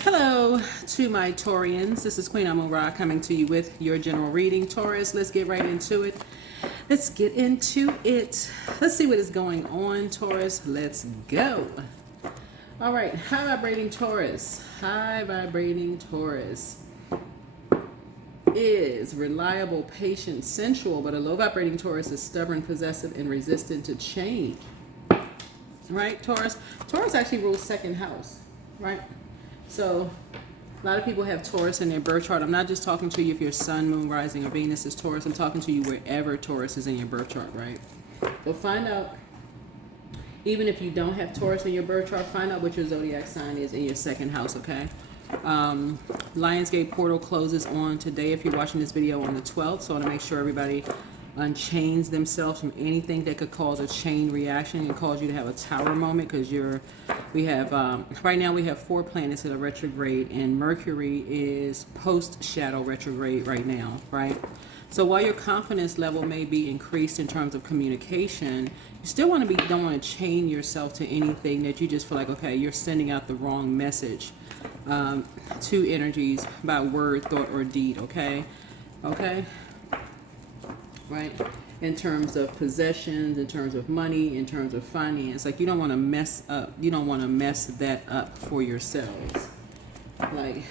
Hello to my Taurians. This is Queen Amun Ra coming to you with your general reading. Taurus, let's get right into it. Let's get into it. Let's see what is going on, Taurus. Let's go. All right, high vibrating Taurus. High vibrating Taurus is reliable, patient, sensual, but a low vibrating Taurus is stubborn, possessive, and resistant to change. Right, Taurus? Taurus actually rules second house, right? So a lot of people have Taurus in their birth chart. I'm not just talking to you if your sun, moon, rising, or Venus is Taurus. I'm talking to you wherever Taurus is in your birth chart, right? So find out, even if you don't have Taurus in your birth chart, find out what your zodiac sign is in your second house, okay? Lionsgate portal closes on today if you're watching this video on the 12th. So I want to make sure everybody unchains themselves from anything that could cause a chain reaction and cause you to have a tower moment, because we have right now we have 4 planets that are retrograde, and Mercury is post shadow retrograde right now, right? So while your confidence level may be increased in terms of communication, you still don't want to chain yourself to anything that you just feel like, okay, you're sending out the wrong message to energies by word, thought, or deed, okay? Right? In terms of possessions, in terms of money, in terms of finance. Like, you don't want to mess that up for yourselves. Like,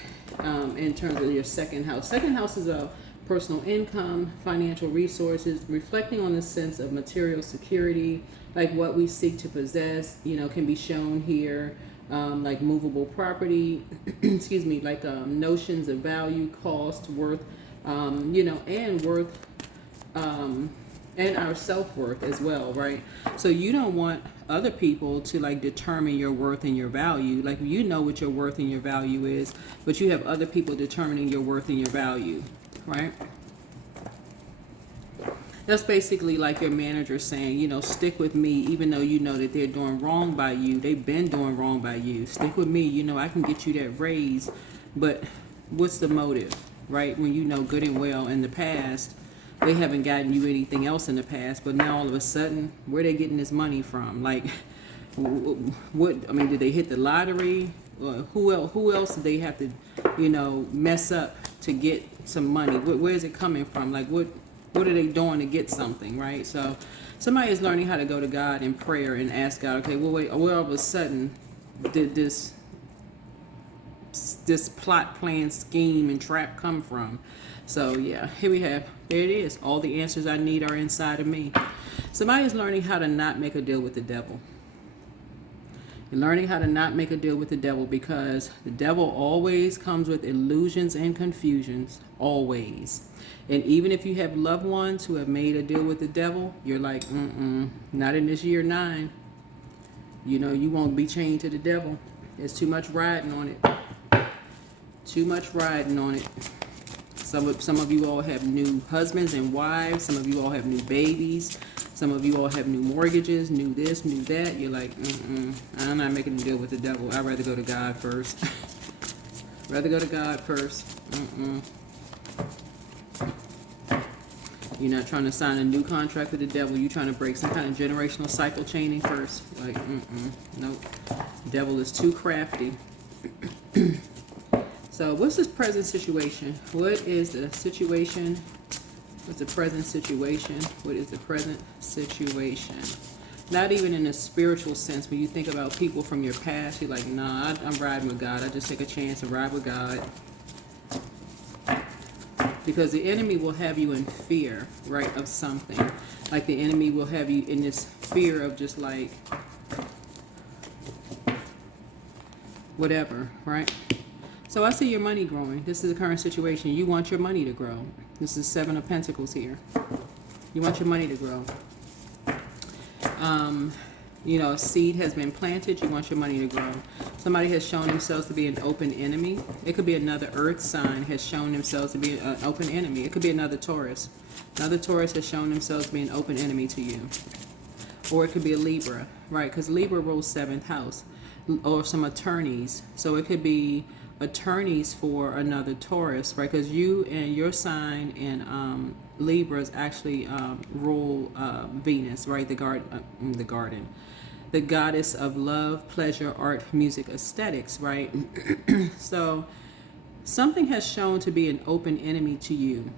in terms of your second house. Second house is a personal income, financial resources, reflecting on the sense of material security, like what we seek to possess, can be shown here. Like movable property, excuse me, like notions of value, cost, worth, and worth, and our self-worth as well, right? So you don't want other people to like determine your worth and your value. Like, you know what your worth and your value is, but you have other people determining your worth and your value, right? That's basically like your manager saying, stick with me, even though you know that they're doing wrong by you. They've been doing wrong by you. Stick with me, I can get you that raise, but what's the motive, right? When you know good and well in the past, they haven't gotten you anything else in the past, but now all of a sudden, where are they getting this money from? Like, did they hit the lottery? Who else did they have to, mess up to get some money? Where is it coming from? Like, what are they doing to get something, right? So somebody is learning how to go to God in prayer and ask God, okay, well, wait, where all of a sudden did this plot, plan, scheme, and trap come from? So yeah, here we have, there it is. All the answers I need are inside of me. Somebody is learning how to not make a deal with the devil. You're learning how to not make a deal with the devil, because the devil always comes with illusions and confusions, always. And even if you have loved ones who have made a deal with the devil, you're like, not in this year 9. You won't be chained to the devil. There's too much riding on it. Too much riding on it. Some of you all have new husbands and wives. Some of you all have new babies. Some of you all have new mortgages, new this, new that. You're like, I'm not making a deal with the devil. I'd rather go to God first. Rather go to God first. You're not trying to sign a new contract with the devil. You're trying to break some kind of generational cycle chaining first. Like, nope. Devil is too crafty. So what's this present situation? What is the situation? What's the present situation? What is the present situation? Not even in a spiritual sense. When you think about people from your past, you're like, nah, I'm riding with God. I just take a chance and ride with God. Because the enemy will have you in fear, right, of something. Like, the enemy will have you in this fear of just like, whatever, right? So I see your money growing. This is the current situation. You want your money to grow. This is 7 of Pentacles here. You want your money to grow. A seed has been planted. You want your money to grow. Somebody has shown themselves to be an open enemy. It could be another earth sign has shown themselves to be an open enemy. It could be another Taurus. Another Taurus has shown themselves to be an open enemy to you. Or it could be a Libra, right? Because Libra rules 7th house. Or some attorneys. So it could be attorneys for another Taurus, right? Because you and your sign and Libras actually rule Venus, right? The garden. the goddess of love, pleasure, art, music, aesthetics, right? So something has shown to be an open enemy to you.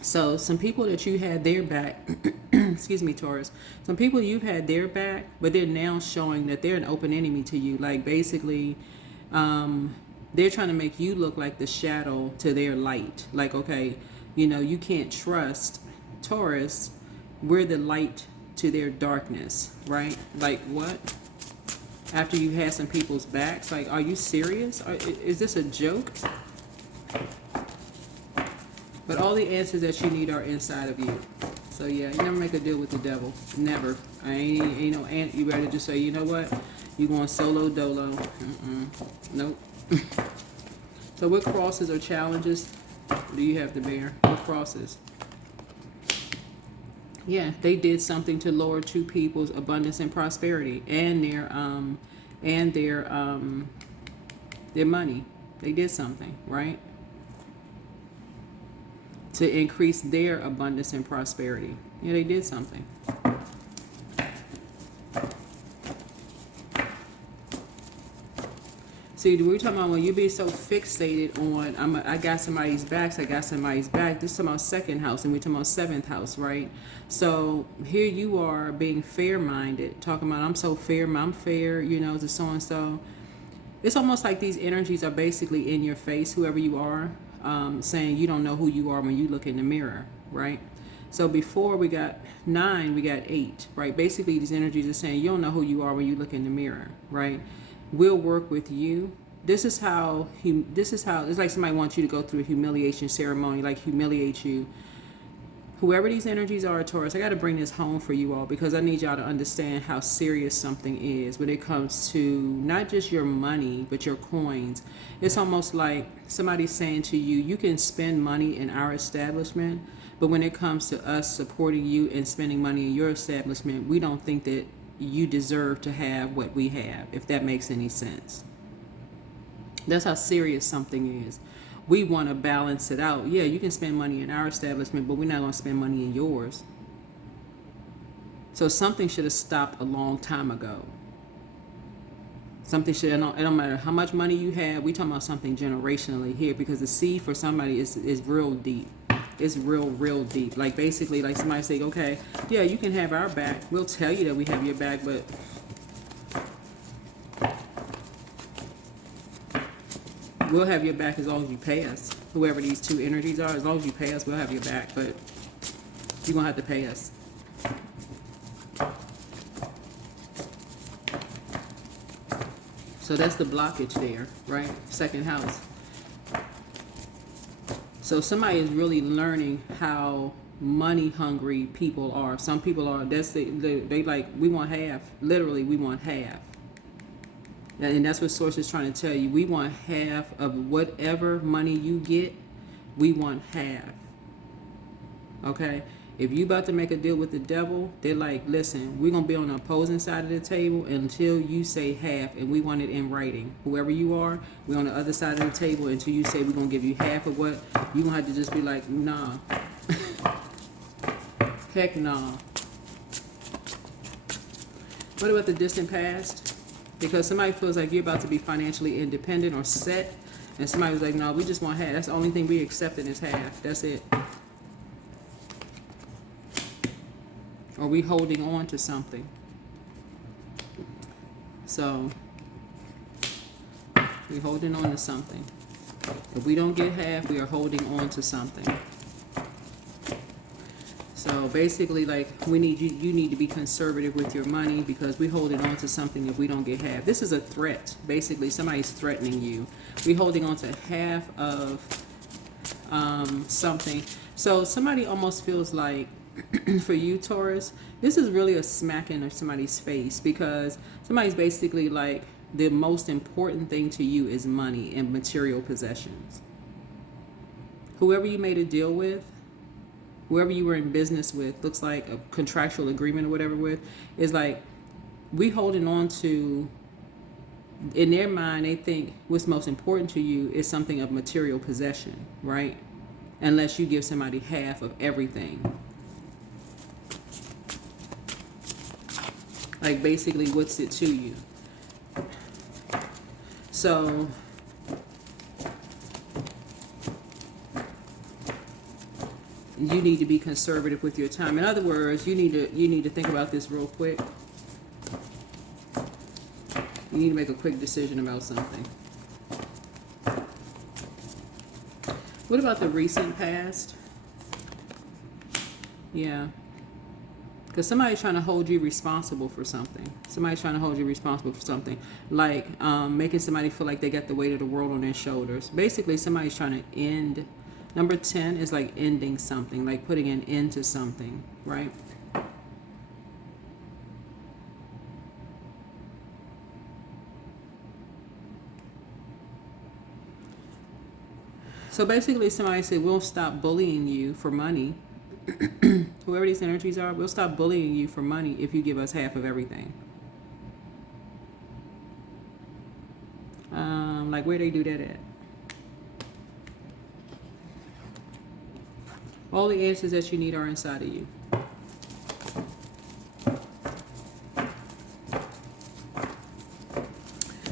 So some people that you had their back, excuse me, Taurus, some people you've had their back, but they're now showing that they're an open enemy to you. Like basically, they're trying to make you look like the shadow to their light. Like, okay, you know, you can't trust Taurus. We're the light to their darkness, right? Like what? After you had some people's backs, like, are you serious? Is this a joke? But all the answers that you need are inside of you. So yeah, you never make a deal with the devil. Never. I ain't no ant. You better just say, you know what? You going solo dolo. Nope. So what crosses or challenges do you have to bear? What crosses? Yeah, they did something to lower two people's abundance and prosperity and their money. They did something, right? To increase their abundance and prosperity. Yeah, they did something. See, we're talking about when you be so fixated on, I got somebody's backs, I got somebody's back. This is talking about second house, and we're talking about seventh house, right? So here you are being fair-minded, talking about I'm so fair, I'm fair, you know, to so-and-so. It's almost like these energies are basically in your face, whoever you are, saying you don't know who you are when you look in the mirror, right? So before we got 9, we got 8, right? Basically, these energies are saying you don't know who you are when you look in the mirror, right? We'll work with you. This is how it's like somebody wants you to go through a humiliation ceremony, like humiliate you. Whoever these energies are, Taurus, I got to bring this home for you all because I need y'all to understand how serious something is when it comes to not just your money, but your coins. It's almost like somebody's saying to you, you can spend money in our establishment, but when it comes to us supporting you and spending money in your establishment, we don't think that you deserve to have what we have, if that makes any sense. That's how serious something is. We want to balance it out. Yeah, you can spend money in our establishment, but we're not going to spend money in yours. So something should have stopped a long time ago. Something should, it don't matter how much money you have, we're talking about something generationally here because the seed for somebody is real deep. It's real deep. Like basically, like somebody say, okay, yeah, you can have our back. We'll tell you that we have your back, but we'll have your back as long as you pay us. Whoever these two energies are, as long as you pay us, we'll have your back, but you're going to have to pay us. So that's the blockage there, right? Second house. So somebody is really learning how money hungry people are. Some people are, they like, we want half. Literally, we want half. And that's what Source is trying to tell you. We want half of whatever money you get. We want half. Okay? If you about to make a deal with the devil, they're like, listen, we're going to be on the opposing side of the table until you say half, and we want it in writing. Whoever you are, we're on the other side of the table until you say we're going to give you half of what. You're going to have to just be like, nah. Heck nah. What about the distant past? Because somebody feels like you're about to be financially independent or set, and somebody was like, no, we just want half. That's the only thing we accepting is half. That's it. Or we holding on to something. So we're holding on to something. If we don't get half, we are holding on to something. So basically, like, we need you need to be conservative with your money because we're holding on to something if we don't get half. This is a threat. Basically, somebody's threatening you. We're holding on to half of something. So somebody almost feels like, for you, Taurus, this is really a smacking of somebody's face because somebody's basically like, the most important thing to you is money and material possessions. Whoever you made a deal with, whoever you were in business with, looks like a contractual agreement or whatever with, is like, we holding on to, in their mind, they think what's most important to you is something of material possession, right? Unless you give somebody half of everything. Like basically, what's it to you? So you need to be conservative with your time. In other words, you need to think about this real quick. You need to make a quick decision about something. What about the recent past? Yeah. Because somebody's trying to hold you responsible for something. Somebody's trying to hold you responsible for something. Like making somebody feel like they got the weight of the world on their shoulders. Basically, somebody's trying to end. Number 10 is like ending something, like putting an end to something, right? So basically, somebody said, we'll stop bullying you for money. Whoever these energies are, we'll stop bullying you for money if you give us half of everything. Like where they do that at? All the answers that you need are inside of you.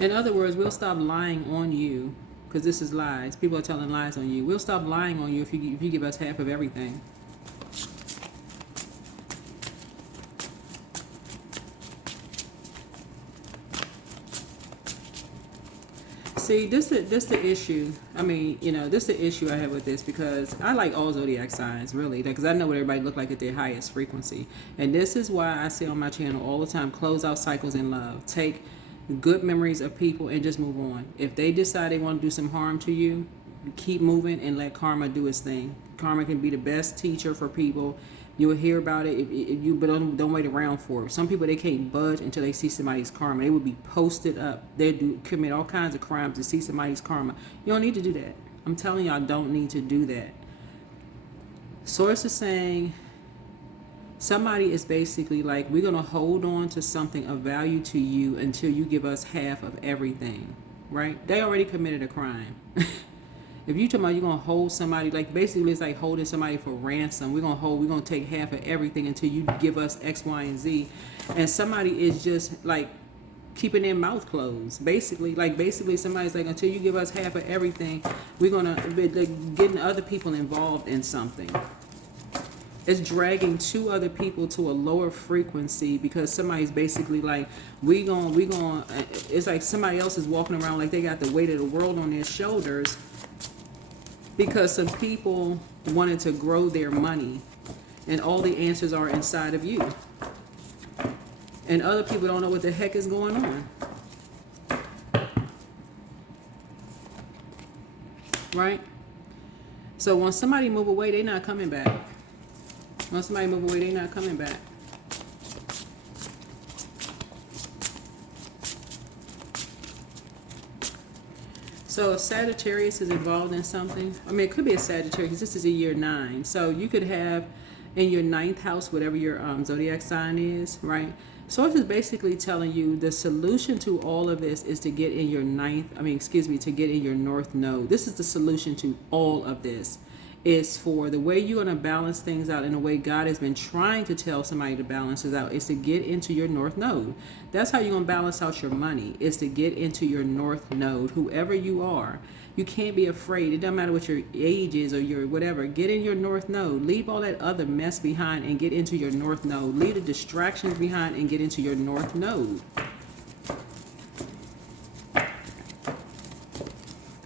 In other words, we'll stop lying on you, because this is lies. People are telling lies on you. We'll stop lying on you if you give us half of everything. See, this the issue. I mean, this the issue I have with this, because I like all zodiac signs, really, because I know what everybody look like at their highest frequency. And this is why I say on my channel all the time, close out cycles in love. Take good memories of people and just move on. If they decide they want to do some harm to you, keep moving and let karma do its thing. Karma can be the best teacher for people. You'll hear about it, but don't wait around for it. Some people, they can't budge until they see somebody's karma. They will be posted up. They commit all kinds of crimes to see somebody's karma. You don't need to do that. I'm telling y'all, don't need to do that. Source is saying somebody is basically like, we're going to hold on to something of value to you until you give us half of everything, right? They already committed a crime. If you talking about you're going to hold somebody, like basically it's like holding somebody for ransom. We're going to take half of everything until you give us X, Y, and Z. And somebody is just like keeping their mouth closed. Basically somebody's like, until you give us half of everything, we're going to be like getting other people involved in something. It's dragging two other people to a lower frequency, because somebody's basically like, it's like somebody else is walking around like they got the weight of the world on their shoulders, because some people wanted to grow their money, and all the answers are inside of you. And other people don't know what the heck is going on. Right? So when somebody move away, they're not coming back. When somebody move away, they're not coming back. So if Sagittarius is involved in something, I mean, it could be a Sagittarius, because this is a year 9. So you could have in your 9th house, whatever your zodiac sign is, right? So it's just basically telling you the solution to all of this is to get in your to get in your north node. This is the solution to all of this. Is for the way you're going to balance things out in a way God has been trying to tell somebody to balance it out, is to get into your north node. That's how you're going to balance out your money, is to get into your north node. Whoever you are, you can't be afraid. It doesn't matter what your age is or your whatever. Get in your north node. Leave all that other mess behind and get into your north node. Leave the distractions behind and get into your north node.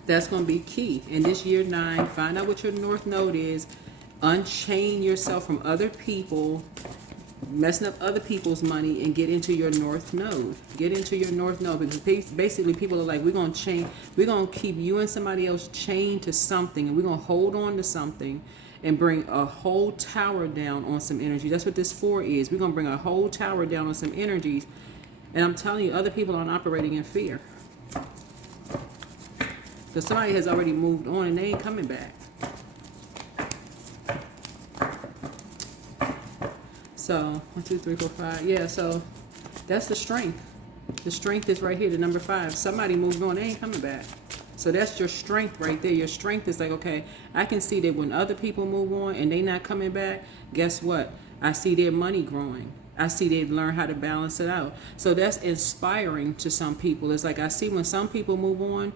That's going to be key. In this year 9, find out what your north node is. Unchain yourself from other people, messing up other people's money, and get into your north node. Get into your north node, because basically people are like, we're going to keep you and somebody else chained to something, and we're going to hold on to something and bring a whole tower down on some energy. That's what this 4 is. We're going to bring a whole tower down on some energies. And I'm telling you, other people aren't operating in fear. Because somebody has already moved on and they ain't coming back. So 1, 2, 3, 4, 5. Yeah, so that's the strength. The strength is right here, the number 5. Somebody moved on, they ain't coming back. So that's your strength right there. Your strength is like, okay, I can see that when other people move on and they not coming back, guess what? I see their money growing. I see they learn how to balance it out. So that's inspiring to some people. It's like I see when some people move on,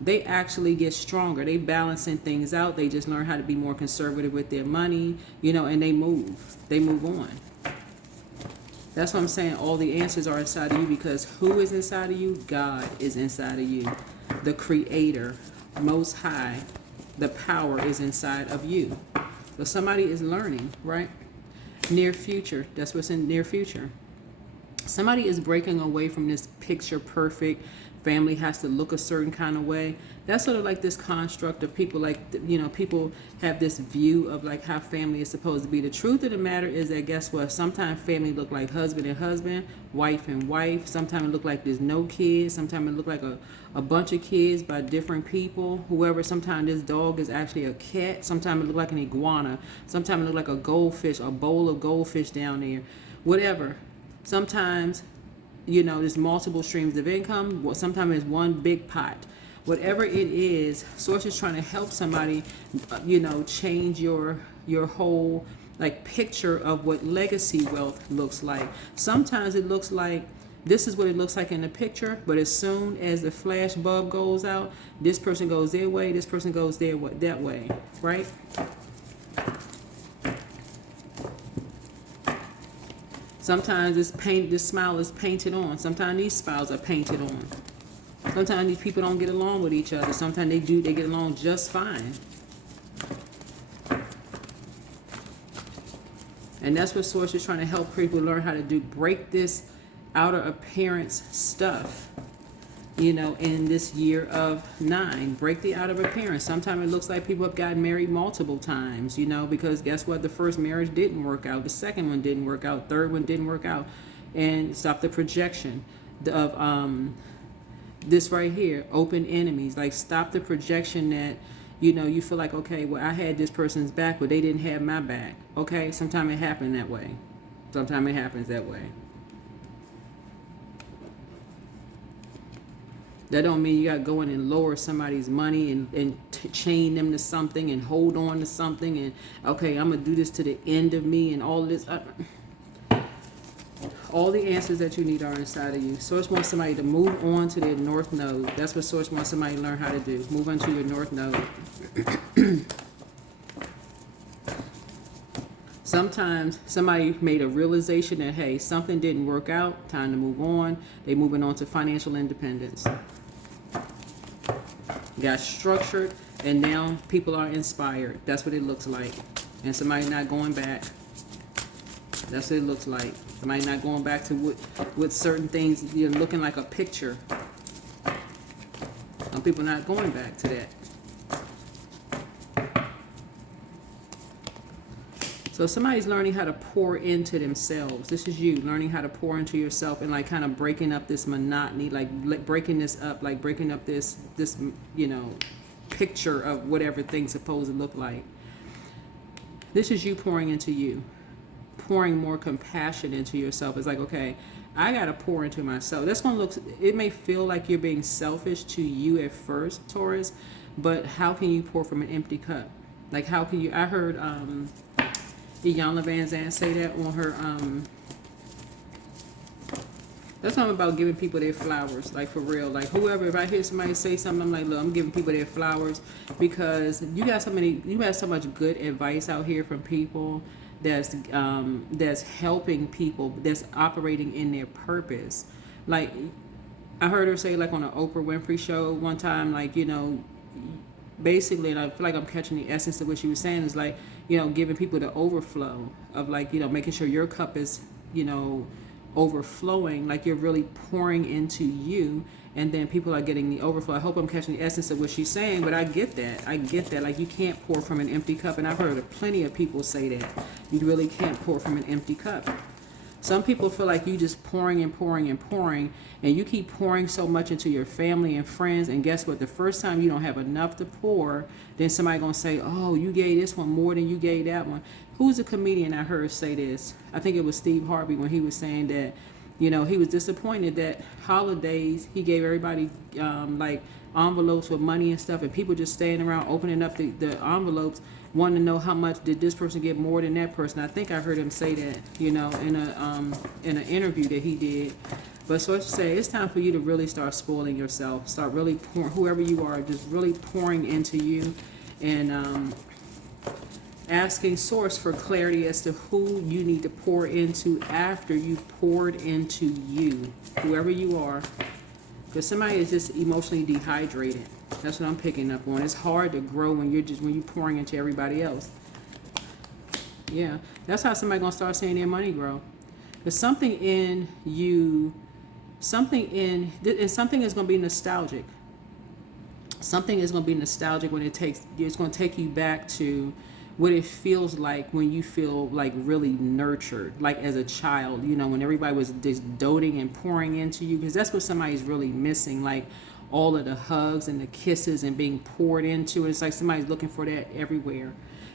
they actually get stronger. They balancing things out. They just learn how to be more conservative with their money, you know, and they move. They move on. That's what I'm saying. All the answers are inside of you, because who is inside of you? God is inside of you. The Creator, Most High, the power is inside of you. So somebody is learning, right? Near future. That's what's in near future. Somebody is breaking away from this picture perfect family has to look a certain kind of way. That's sort of like this construct of people, like, you know, people have this view of like how family is supposed to be. The truth of the matter is that, guess what? Sometimes family look like husband and husband, wife and wife. Sometimes it look like there's no kids. Sometimes it look like a bunch of kids by different people. Whoever. Sometimes this dog is actually a cat. Sometimes it look like an iguana. Sometimes it look like a goldfish, a bowl of goldfish down there. Whatever. Sometimes, you know, there's multiple streams of income. Sometimes it's one big pot. Whatever it is, Source is trying to help somebody, you know, change your whole like picture of what legacy wealth looks like. Sometimes it looks like this is what it looks like in the picture, but as soon as the flash bulb goes out, this person goes their way, this person goes that way, right? Sometimes this smile is painted on. Sometimes these smiles are painted on. Sometimes these people don't get along with each other. Sometimes they do. They get along just fine. And that's what Source is trying to help people learn how to do. Break this outer appearance stuff, you know, in this year of 9. Break the outer appearance. Sometimes it looks like people have gotten married multiple times, you know, because guess what? The first marriage didn't work out. The second one didn't work out. Third one didn't work out. And stop the projection of this right here, open enemies. Like, stop the projection that, you know, you feel like, okay, well, I had this person's back, but they didn't have my back. Okay, sometimes it happened that way. Sometimes it happens that way. That don't mean you got to go in and lower somebody's money and chain them to something and hold on to something and, okay, I'm going to do this to the end of me and all this. All the answers that you need are inside of you. Source wants somebody to move on to their north node. That's what Source wants somebody to learn how to do. Move on to your north node. Sometimes somebody made a realization that, hey, something didn't work out, time to move on. They moving on to financial independence. Got structured, and now people are inspired. That's what it looks like. And somebody not going back. That's what it looks like. Somebody not going back to what certain things, you're looking like a picture. Some people not going back to that. So somebody's learning how to pour into themselves. This is you learning how to pour into yourself and like kind of breaking up this monotony, like breaking this up, like breaking up this you know, picture of whatever things supposed to look like. This is you pouring into you, pouring more compassion into yourself. It's like, okay, I got to pour into myself. That's going to look, it may feel like you're being selfish to you at first, Taurus, but how can you pour from an empty cup? Like, how can you, I heard, Iyanla Vanzant say that on her, that's something about giving people their flowers, like for real. Like whoever, if I hear somebody say something, I'm like, look, I'm giving people their flowers, because you have so much good advice out here from people that's helping people, that's operating in their purpose. Like I heard her say, like on an Oprah Winfrey show one time, like, you know, basically, and I feel like I'm catching the essence of what she was saying, is like, you know, giving people the overflow of, like, you know, making sure your cup is, you know, overflowing, like you're really pouring into you, and then people are getting the overflow. I hope I'm catching the essence of what she's saying, but I get that. Like, you can't pour from an empty cup, and I've heard of plenty of people say that. You really can't pour from an empty cup. Some people feel like you just pouring and pouring and pouring, and you keep pouring so much into your family and friends, and guess what? The first time you don't have enough to pour, then somebody gonna say, oh, you gave this one more than you gave that one. Who's a comedian I heard say this? I think it was Steve Harvey, when he was saying that, you know, he was disappointed that holidays, he gave everybody like envelopes with money and stuff, and people just standing around opening up the envelopes, wanting to know how much did this person get more than that person. I think I heard him say that, in an interview that he did. But so to say, it's time for you to really start spoiling yourself. Start really pouring, whoever you are, just really pouring into you, and asking Source for clarity as to who you need to pour into after you've poured into you, whoever you are. Because somebody is just emotionally dehydrated. That's what I'm picking up on. It's hard to grow when you're pouring into everybody else. Yeah, that's how somebody gonna start seeing their money grow. There's something in you, and something is gonna be nostalgic. Something is gonna be nostalgic when it's gonna take you back to what it feels like when you feel like really nurtured, like as a child, when everybody was just doting and pouring into you, because that's what somebody's really missing, like all of the hugs and the kisses and being poured into. It's like somebody's looking for that everywhere.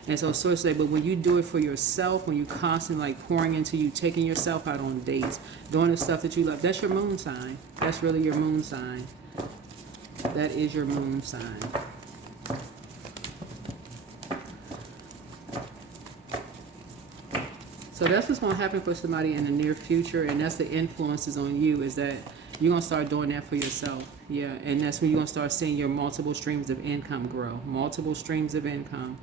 And so of say, but when you do it for yourself, when you constantly like pouring into you, taking yourself out on dates, doing the stuff that you love, that's your moon sign. That's really your moon sign. That is your moon sign. So that's what's going to happen for somebody in the near future, and that's the influences on you, is that you're going to start doing that for yourself. Yeah, and that's when you're going to start seeing your multiple streams of income grow. Multiple streams of income.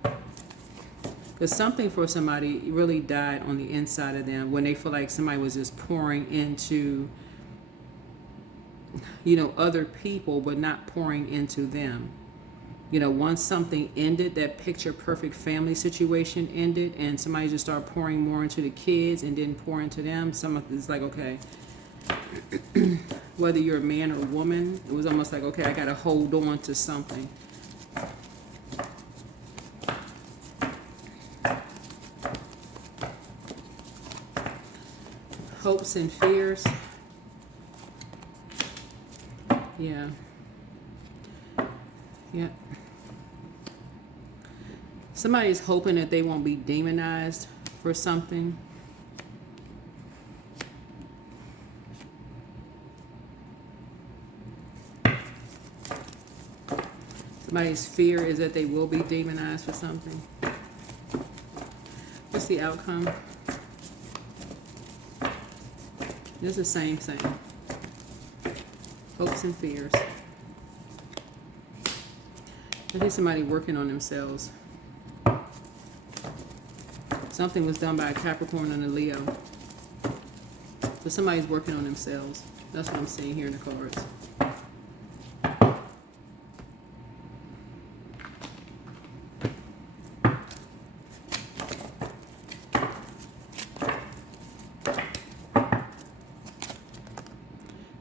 Because something for somebody really died on the inside of them when they feel like somebody was just pouring into, other people, but not pouring into them. Once something ended, that picture perfect family situation ended, and somebody just started pouring more into the kids and didn't pour into them. It's like, okay, whether you're a man or a woman, it was almost like, okay, I got to hold on to something. Hopes and fears. Yeah. Yeah. Somebody's hoping that they won't be demonized for something. Somebody's fear is that they will be demonized for something. What's the outcome? It's the same thing. Hopes and fears. I think somebody working on themselves. Something was done by a Capricorn and a Leo. So somebody's working on themselves. That's what I'm seeing here in the cards.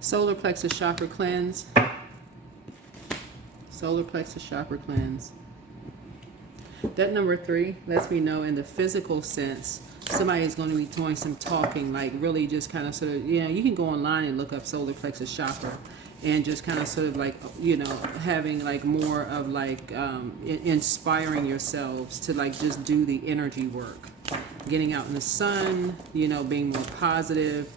Solar plexus chakra cleanse. Solar plexus chakra cleanse. That number 3 lets me know in the physical sense, somebody is going to be doing some talking, like really just kind of sort of, you can go online and look up solar plexus chakra and just kind of sort of like, having like more of like inspiring yourselves to like just do the energy work. Getting out in the sun, being more positive,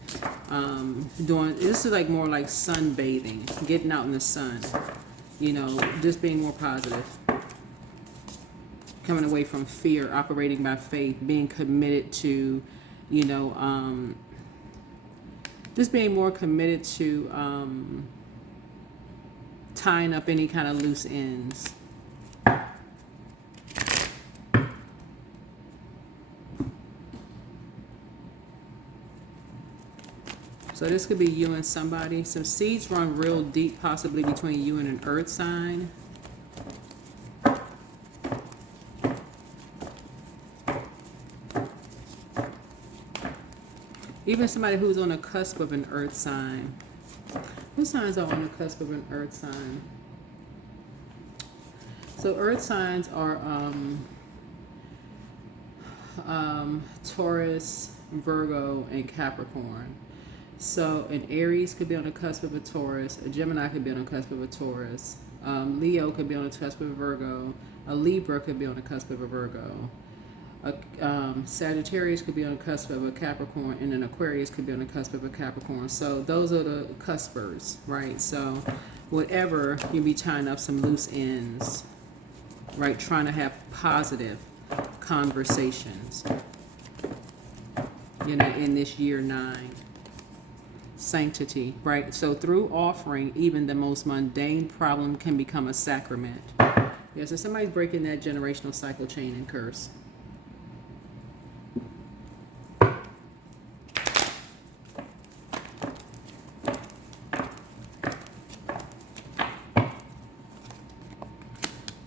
this is like more like sunbathing, getting out in the sun, just being more positive. Coming away from fear, operating by faith, being committed to, just being more committed to tying up any kind of loose ends. So this could be you and somebody. Some seeds run real deep, possibly between you and an earth sign. Even somebody who's on the cusp of an earth sign. What signs are on the cusp of an earth sign? So earth signs are Taurus, Virgo, and Capricorn. So an Aries could be on the cusp of a Taurus. A Gemini could be on the cusp of a Taurus. Leo could be on the cusp of a Virgo. A Libra could be on the cusp of a Virgo. Sagittarius could be on the cusp of a Capricorn, and an Aquarius could be on the cusp of a Capricorn. So those are the cuspers, right? So whatever, you'll be tying up some loose ends, right? Trying to have positive conversations, you know, in this year 9. Sanctity, right? So through offering, even the most mundane problem can become a sacrament. Yeah, so somebody's breaking that generational cycle, chain, and curse.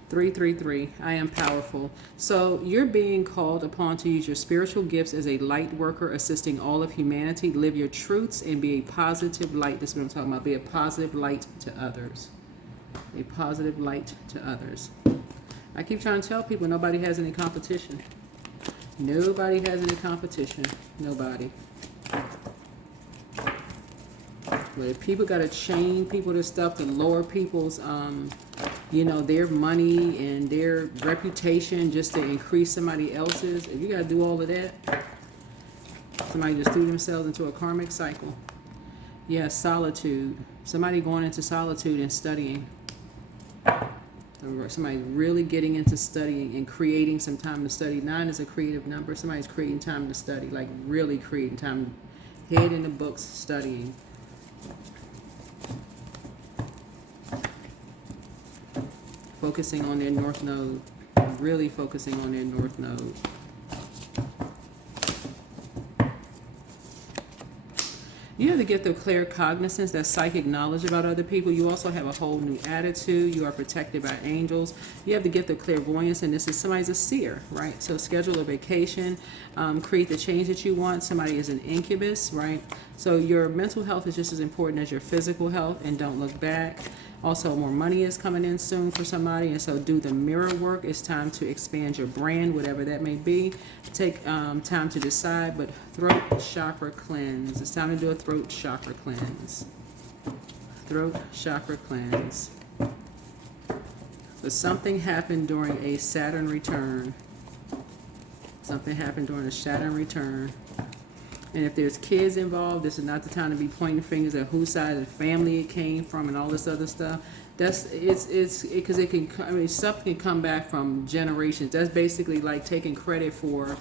Three, 3. I am powerful. So you're being called upon to use your spiritual gifts as a light worker, assisting all of humanity. Live your truths and be a positive light. This is what I'm talking about. Be a positive light to others. A positive light to others. I keep trying to tell people nobody has any competition. Nobody has any competition. Nobody. But if people got to chain people to stuff to lower people's, you know, their money and their reputation just to increase somebody else's, if you got to do all of that, somebody just threw themselves into a karmic cycle. Yeah, solitude. Somebody going into solitude and studying. Somebody really getting into studying and creating some time to study. 9 is a creative number. Somebody's creating time to study, like really creating time, head in the books, studying. Focusing on their north node, really focusing on their north node. You have the gift of clear cognizance, that psychic knowledge about other people. You also have a whole new attitude. You are protected by angels. You have the gift of clairvoyance, and this is somebody's a seer, right? So schedule a vacation, create the change that you want. Somebody is an incubus, right? So your mental health is just as important as your physical health, and don't look back. Also, more money is coming in soon for somebody, and so do the mirror work. It's time to expand your brand, whatever that may be. Take time to decide, but throat chakra cleanse. It's time to do a throat chakra cleanse. Throat chakra cleanse. So something happened during a Saturn return. Something happened during a Saturn return. And if there's kids involved, this is not the time to be pointing fingers at whose side of the family it came from and all this other stuff. It's because it can, I mean, something can come back from generations. That's basically like taking credit for,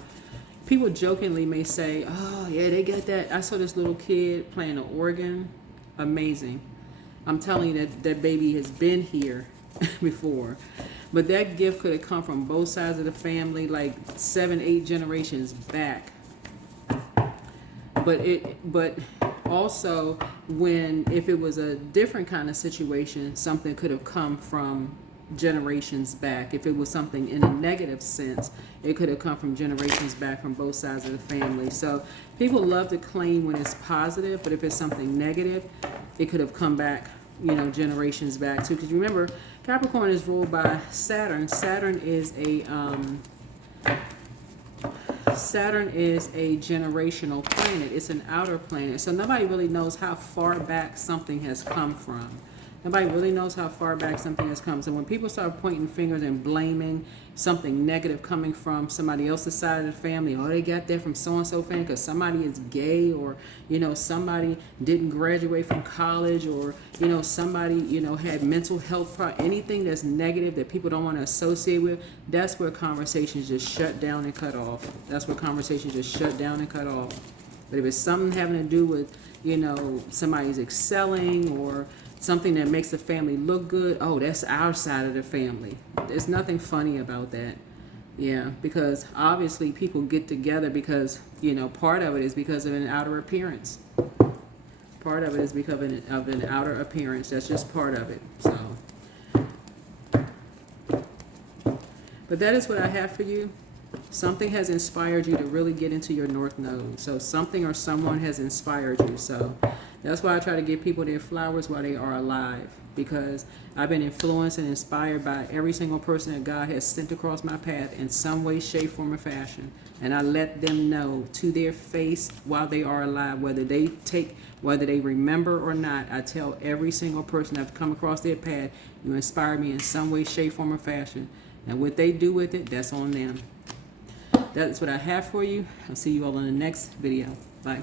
people jokingly may say, oh yeah, they got that. I saw this little kid playing an organ. Amazing. I'm telling you that baby has been here before. But that gift could have come from both sides of the family, like 7, 8 generations back. But also, if it was a different kind of situation, something could have come from generations back. If it was something in a negative sense, it could have come from generations back from both sides of the family. So people love to claim when it's positive, but if it's something negative, it could have come back, you know, generations back too. Because remember, Capricorn is ruled by Saturn. Saturn is a generational planet. It's an outer planet. So nobody really knows how far back something has come from. Nobody really knows how far back something has come. So when people start pointing fingers and blaming something negative coming from somebody else's side of the family, oh, they got that from so-and-so family because somebody is gay, or, you know, somebody didn't graduate from college, or, you know, somebody, you know, had mental health problems, anything that's negative that people don't want to associate with, that's where conversations just shut down and cut off. That's where conversations just shut down and cut off. But if it's something having to do with, you know, somebody's excelling or something that makes the family look good, oh, that's our side of the family. There's nothing funny about that. Yeah, because obviously people get together because, you know, part of it is because of an outer appearance. Part of it is because of an outer appearance. That's just part of it. So, but that is what I have for you. Something has inspired you to really get into your North Node. So something or someone has inspired you. So that's why I try to give people their flowers while they are alive, because I've been influenced and inspired by every single person that God has sent across my path in some way, shape, form, or fashion. And I let them know to their face while they are alive, whether they remember or not. I tell every single person I've come across their path, you inspire me in some way, shape, form, or fashion. And what they do with it, that's on them. That's what I have for you. I'll see you all in the next video. Bye.